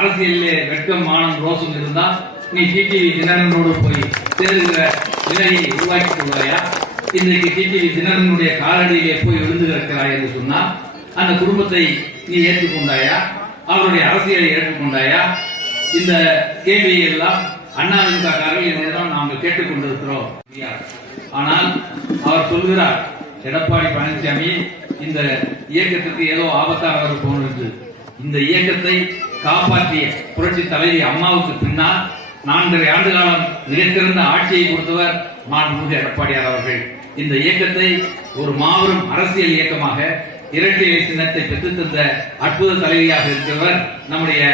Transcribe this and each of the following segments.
அரசியலிலே வெட்கம் மானம் ரோசம் இருந்தா நீ டிடிவி தினகரனோடு போய் சேருகிற நிலையை உருவாக்கிக் கொள்வாயா? இன்றைக்கு டிடிவி தினகரனுடைய காலடியிலே போய் விழுந்து கிடக்கிறாய் என்று சொன்னால் அந்த குடும்பத்தை நீ ஏற்றுக்கொண்டாயா? அவருடைய அரசியலை ஏற்றுக்கொண்டாயா? இந்த கேள்வியை எல்லாம் அண்ணாதிமுகக்காரர்கள் என்னிடம் நாங்கள் கேட்டுக் கொண்டிருக்கிறோம். ஆனால் அவர் சொல்கிறார், எடப்பாடி பழனிசாமி இந்த இயக்கத்துக்கு ஏதோ ஆபத்தாக வர போனது. இந்த இயக்கத்தை காப்பாற்றிய புரட்சி தலைவி அம்மாவுக்கு பின்னால் 4.5 ஆண்டு காலம் மிகச்சிறந்த ஆட்சியை கொடுத்தவர் மாண்புமிகு எடப்பாடியார் அவர்கள். இந்த இயக்கத்தை ஒரு மாபெரும் அரசியல் இயக்கமாக இரட்டை இலை சின்னத்தை பெற்றுத் தந்த அற்புத தலைவியாக இருக்கிறவர் நம்முடைய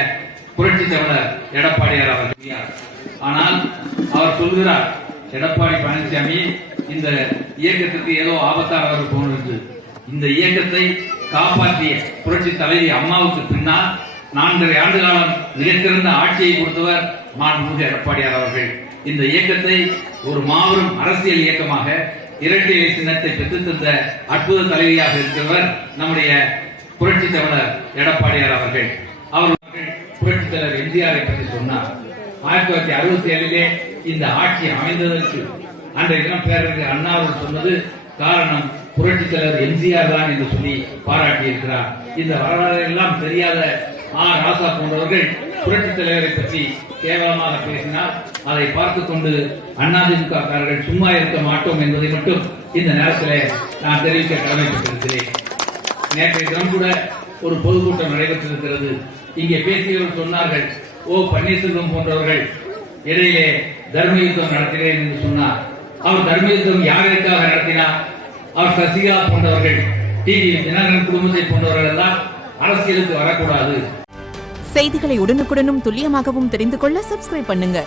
புரட்சி தமிழர் எடப்பாடியார் அவர்கள். ஆனால் அவர் சொல்கிறார், எடப்பாடி பழனிசாமி இந்த இயக்கத்துக்கு ஏதோ ஆபத்தாக வர போனது. இந்த இயக்கத்தை காப்பாற்றிய புரட்சி தலைவி அம்மாவுக்கு பின்னால் 4.5 ஆண்டு காலம் மிகச்சிறந்த ஆட்சியை கொடுத்தவர் மாண்புமிகு எடப்பாடியார் அவர்கள். இந்த இயக்கத்தை ஒரு மாபெரும் அரசியல் இயக்கமாக இரட்டை இலை சின்னத்தை பெற்றுத் தந்த அற்புத தலைவியாக இருக்கிறவர் நம்முடைய புரட்சி தமிழர் எடப்பாடியார் அவர்கள். அவர்கள் புரட்சி தலைவர் எம்ஜிஆரை பற்றி சொன்னார். 1967 இந்த ஆட்சி அமைந்ததற்கு அன்றைய தினம் பேரறிஞர் அண்ணா அவர்கள் சொன்னது காரணம் புரட்சி தலைவர் எம்ஜிஆர் தான் என்று சொல்லி பாராட்டியிருக்கிறார். இந்த வரலாறு எல்லாம் தெரியாத ராசா போன்றவர்கள் புரட்சி தலைவரை பற்றி கேவலமாக பேசினால் அதை பார்த்துக் கொண்டு அதிமுககாரர்கள் சும்மா இருக்க மாட்டோம் என்பதை மட்டும் இந்த நேரத்தில் நான் தெரிவிக்க கடமைப்பட்டிருக்கிறேன். நேற்றைய தினம் கூட ஒரு பொதுக்கூட்டம் நடைபெற்றிருக்கிறது. இங்கே பேசியவர்கள் சொன்னார்கள், ஓ பன்னீர்செல்வம் போன்றவர்கள் இடையிலே தர்ம யுத்தம் நடத்தினேன் என்று சொன்னார். அவர் தர்ம யுத்தம் யாருக்காக நடத்தினார்? அவர் சசிகலா போன்றவர்கள், டிவி தினகரன் குடும்பத்தை போன்றவர்கள் எல்லாம் அரசியலுக்கு வரக்கூடாது. செய்திகளை உடனுக்குடனும் துல்லியமாகவும் தெரிந்து கொள்ள சப்ஸ்கிரைப் பண்ணுங்க.